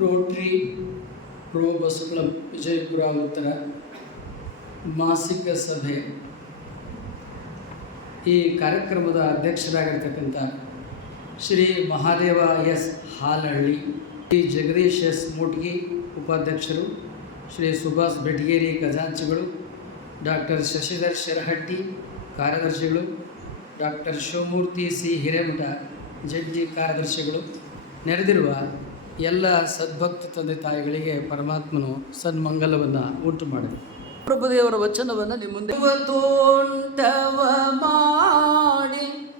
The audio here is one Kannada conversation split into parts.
Rotary Probus club Vijayapura ಉತ್ತರ ಮಾಸಿಕ ಸಭೆ ಈ ಕಾರ್ಯಕ್ರಮದ ಅಧ್ಯಕ್ಷರಾಗಿರ್ತಕ್ಕಂಥ ಶ್ರೀ ಮಹಾದೇವ ಎಸ್ ಹಾಲಹಳ್ಳಿ, ಶ್ರೀ ಜಗದೀಶ್ ಎಸ್ ಮೋಟ್ಗಿ ಉಪಾಧ್ಯಕ್ಷರು, ಶ್ರೀ ಸುಭಾಷ್ ಬೆಟಗೇರಿ ಖಜಾಂಚಿಗಳು, ಡಾಕ್ಟರ್ ಶಶಿಧರ್ ಶೆರಹಟ್ಟಿ ಕಾರ್ಯದರ್ಶಿಗಳು, ಡಾಕ್ಟರ್ ಶಿವಮೂರ್ತಿ ಸಿ ಹಿರೇಮಠ ಜಡ್ಜಿ ಕಾರ್ಯದರ್ಶಿಗಳು, ನೆರೆದಿರುವ ಎಲ್ಲ ಸದ್ಭಕ್ತ ತಂದೆ ತಾಯಿಗಳಿಗೆ ಪರಮಾತ್ಮನು ಸನ್ಮಂಗಲವನ್ನು ಉಂಟು ಮಾಡಿದೆ ಪ್ರಭುದೇವರ ವಚನವನ್ನು ನಿಮ್ಮ ಮುಂದೆ ತೋಂಟವ ಮಾಡಿ,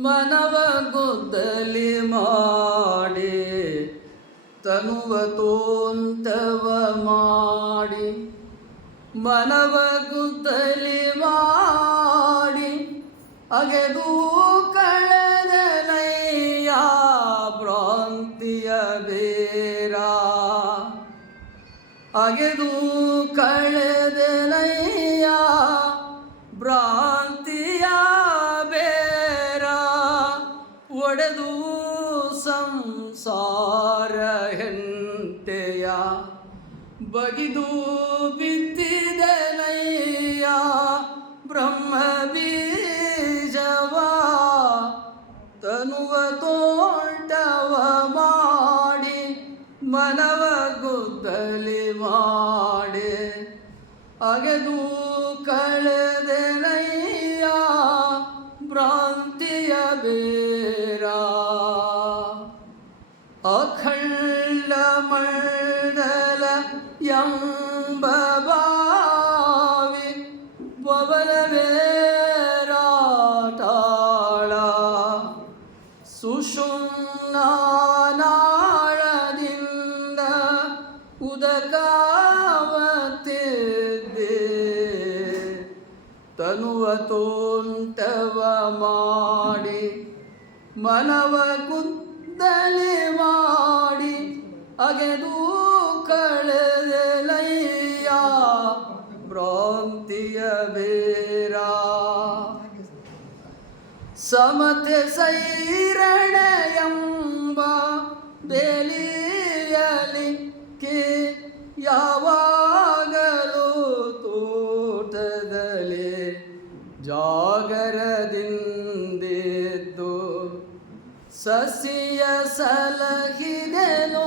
ಮನವ ಗೊದ್ದಲಿ ಮಾಡಿ, ತನುವ ತೋಂಟವ ಮಾಡಿ, ಮನವ ಗುದ್ದಲಿ ಮಾಡಿ, ಅಗೆದು ಕಳೆದನಯ್ಯ ಬೇರ? ಅಗೆದು ನೈಯ ಭ್ರಾಂತಿಯ ಬೇರ? ಒಡೆದು ಸಂಸಾರ ಹೆಂಟೆಯ ಬಗಿದು ಬಿತ್ತಿದನಯ್ಯ? ಬ್ರಹ್ಮ ಮನವ ಗುದ್ದಲಿ ಮಾಡಿ ಅಗೆದು ಕಳೆದೆನಯ್ಯ ಭ್ರಾಂತಿಯ ಬೇರ. ಅಖಂಡ ಮಂಡಲ ಎಂಬ ಬಾವಿ ಬಬಲವೇರಾಟಾಳ ಸುಷುಮ್ನಾಳದಿಂದ ತನುವ ತೋಂಟವ ಮಾಡಿ ಮನವ ಕುಂದಲೆ ಮಾಡಿ ಅಗೆದು ಕಳೆದಲಯ್ಯ ಭ್ರಾಂತಿಯ ಬೇರ. ಸಮತೆ ಸೈರಣ ಎಂಬ ಬೇಲಿಯಲಿ ಜಾಗರದಿಂದಿದ್ದು ಸಸಿಯ ಸಲಹಿದೆನು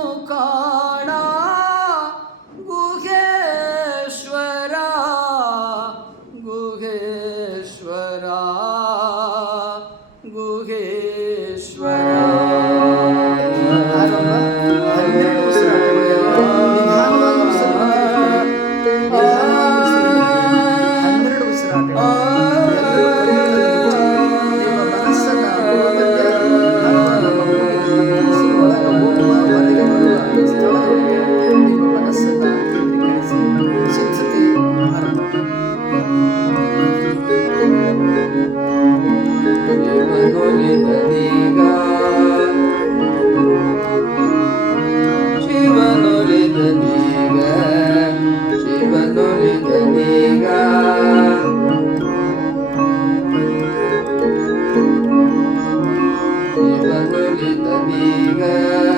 Велита мига.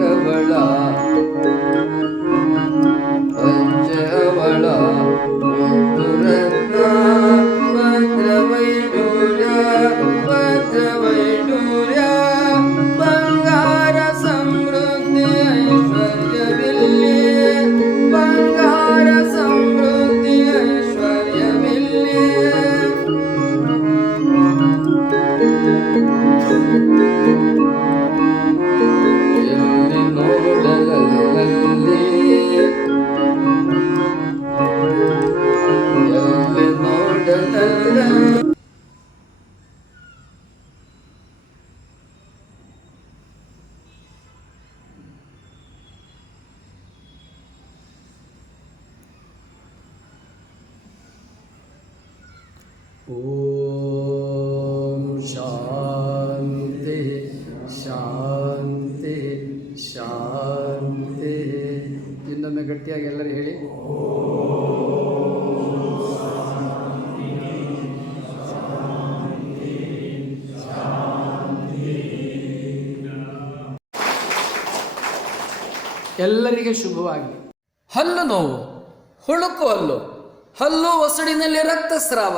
Và ಓಂ ಶಾಂತಿ ಶಾಂತಿ ಶಾಂತಿ. ಇನ್ನೊಮ್ಮೆ ಗಟ್ಟಿಯಾಗಿ ಎಲ್ಲರೂ ಹೇಳಿ. ಎಲ್ಲರಿಗೆ ಶುಭವಾಗಿ ಹಲ್ಲು ನೋವು, ಹುಳುಕು ಹಲ್ಲು ಹಲ್ಲು ಒಸಡಿನಲ್ಲಿ ರಕ್ತಸ್ರಾವ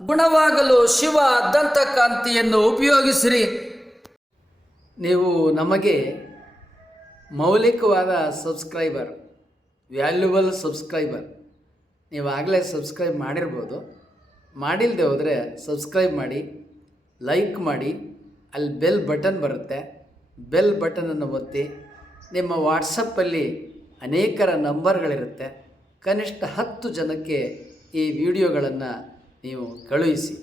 ಗುಣವಾಗಲು ಶಿವ ದಂತಕಾಂತಿಯನ್ನು ಉಪಯೋಗಿಸಿರಿ. ನೀವು ನಮಗೆ ಮೌಲಿಕವಾದ ಸಬ್ಸ್ಕ್ರೈಬರ್, ವ್ಯಾಲ್ಯೂಬಲ್ ಸಬ್ಸ್ಕ್ರೈಬರ್ ನೀವು ಆಗಲೇ ಸಬ್ಸ್ಕ್ರೈಬ್ ಮಾಡಿರ್ಬೋದು. ಮಾಡಿಲ್ಲದೆ ಹೋದರೆ ಸಬ್ಸ್ಕ್ರೈಬ್ ಮಾಡಿ, ಲೈಕ್ ಮಾಡಿ, ಅಲ್ಲಿ ಬೆಲ್ ಬಟನ್ ಬರುತ್ತೆ. ಬೆಲ್ ಬಟನನ್ನು ಒತ್ತಿ, ನಿಮ್ಮ ವಾಟ್ಸಪ್ಪಲ್ಲಿ ಅನೇಕರ ನಂಬರ್ಗಳಿರುತ್ತೆ. ಕನಿಷ್ಠ ಹತ್ತು ಜನಕ್ಕೆ ಈ ವಿಡಿಯೋಗಳನ್ನು ನೀವು ಕಳುಹಿಸಿ.